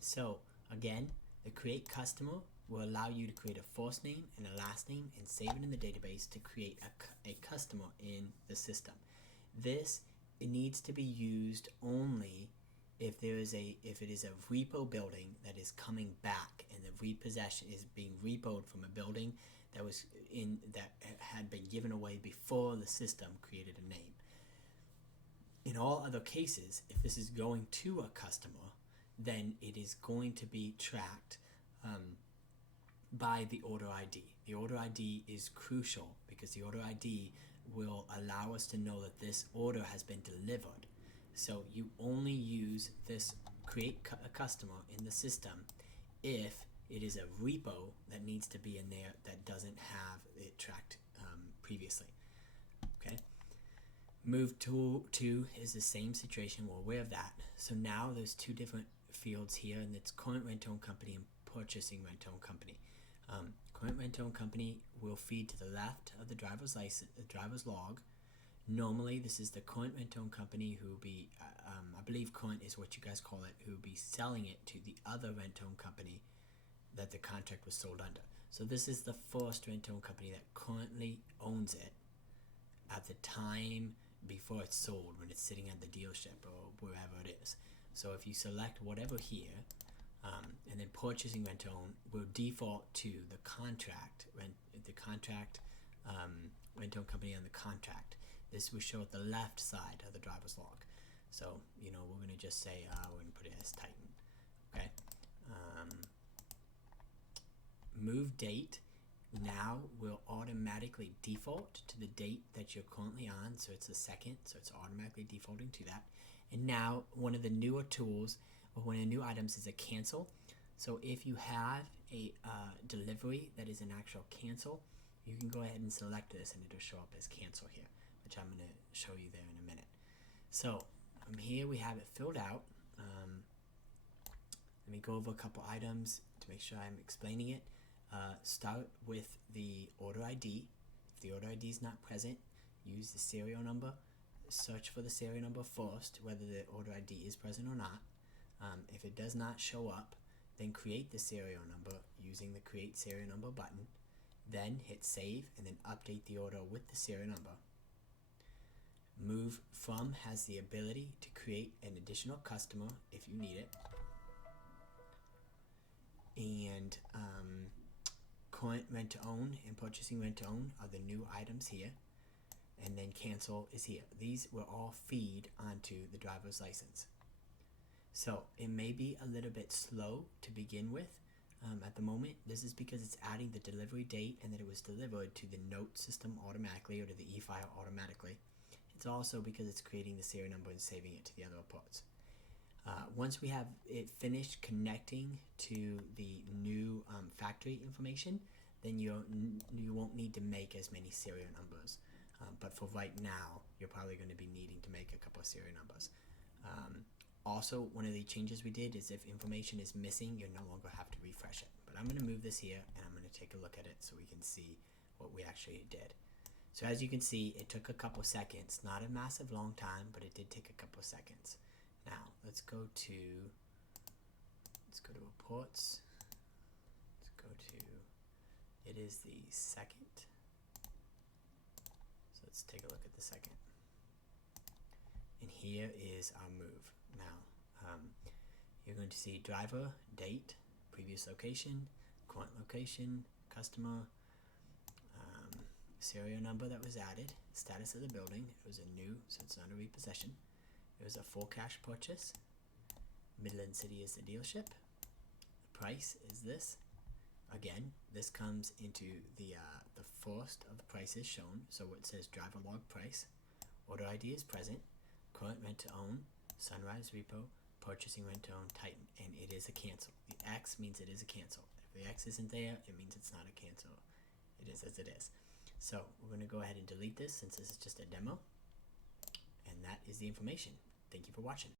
So again, the create customer will allow you to create a first name and a last name and save it in the database to create a customer in the system. This, it needs to be used only if it is a repo building that is coming back and the repossession is being repoed from a building that had been given away before the system created a name. In all other cases, if this is going to a customer, then it is going to be tracked by the order ID. The order ID is crucial because the order ID will allow us to know that this order has been delivered. So you only use this create a customer in the system if it is a repo that needs to be in there that doesn't have it tracked previously. Okay. Move tool 2 is the same situation. We're aware of that. So now there's two different fields here, and it's current rent-owned company and purchasing rent-owned company. Current rent-owned company will feed to the left of the driver's license, the driver's log. Normally, this is the current rent-owned company who will be, I believe current is what you guys call it, who will be selling it to the other rent-owned company that the contract was sold under. So this is the first rent-owned company that currently owns it at the time before it's sold, when it's sitting at the dealership or wherever it is. So if you select whatever here, and then purchasing rent-own will default to the contract rent-own company on the contract. This will show at the left side of the driver's log. So we're going to just say we're going to put it as Titan. Okay. Move date now will automatically default to the date that you're currently on. So it's the second, so it's automatically defaulting to that. And now one of the newer tools, or one of the new items, is a cancel. So if you have a delivery that is an actual cancel, you can go ahead and select this and it'll show up as cancel here, which I'm going to show you there in a minute. So from here we have it filled out. Let me go over a couple items to make sure I'm explaining it. Start with the order ID. If the order ID is not present, use the serial number. Search for the serial number first, whether the order ID is present or not. If it does not show up, then create the serial number using the create serial number button. Then hit save and then update the order with the serial number. Move from has the ability to create an additional customer if you need it. And current rent to own and purchasing rent to own are the new items here. And then cancel is here. These will all feed onto the driver's license. So it may be a little bit slow to begin with at the moment. This is because it's adding the delivery date and that it was delivered to the note system automatically, or to the e-file automatically. It's also because it's creating the serial number and saving it to the other reports. Once we have it finished connecting to the new factory information, then you won't need to make as many serial numbers. But for right now, you're probably going to be needing to make a couple of serial numbers. Also, one of the changes we did is if information is missing, you no longer have to refresh it. But I'm going to move this here and I'm going to take a look at it so we can see what we actually did. So as you can see, it took a couple seconds. Not a massive long time, but it did take a couple seconds. Now, let's go to reports. It is the second. So let's take a look at the second. And here is our move. Now, you're going to see driver, date, previous location, current location, customer, serial number that was added, status of the building. It was a new, so it's not a repossession. It was a full cash purchase. Midland City is the dealership. The price is this. Again, this comes into the first of the prices shown. So it says driver log price. Order ID is present. Current rent to own. Sunrise repo. Purchasing rent to own Titan. And it is a cancel. The X means it is a cancel. If the X isn't there, it means it's not a cancel. It is as it is. So we're going to go ahead and delete this since this is just a demo. And that is the information. Thank you for watching.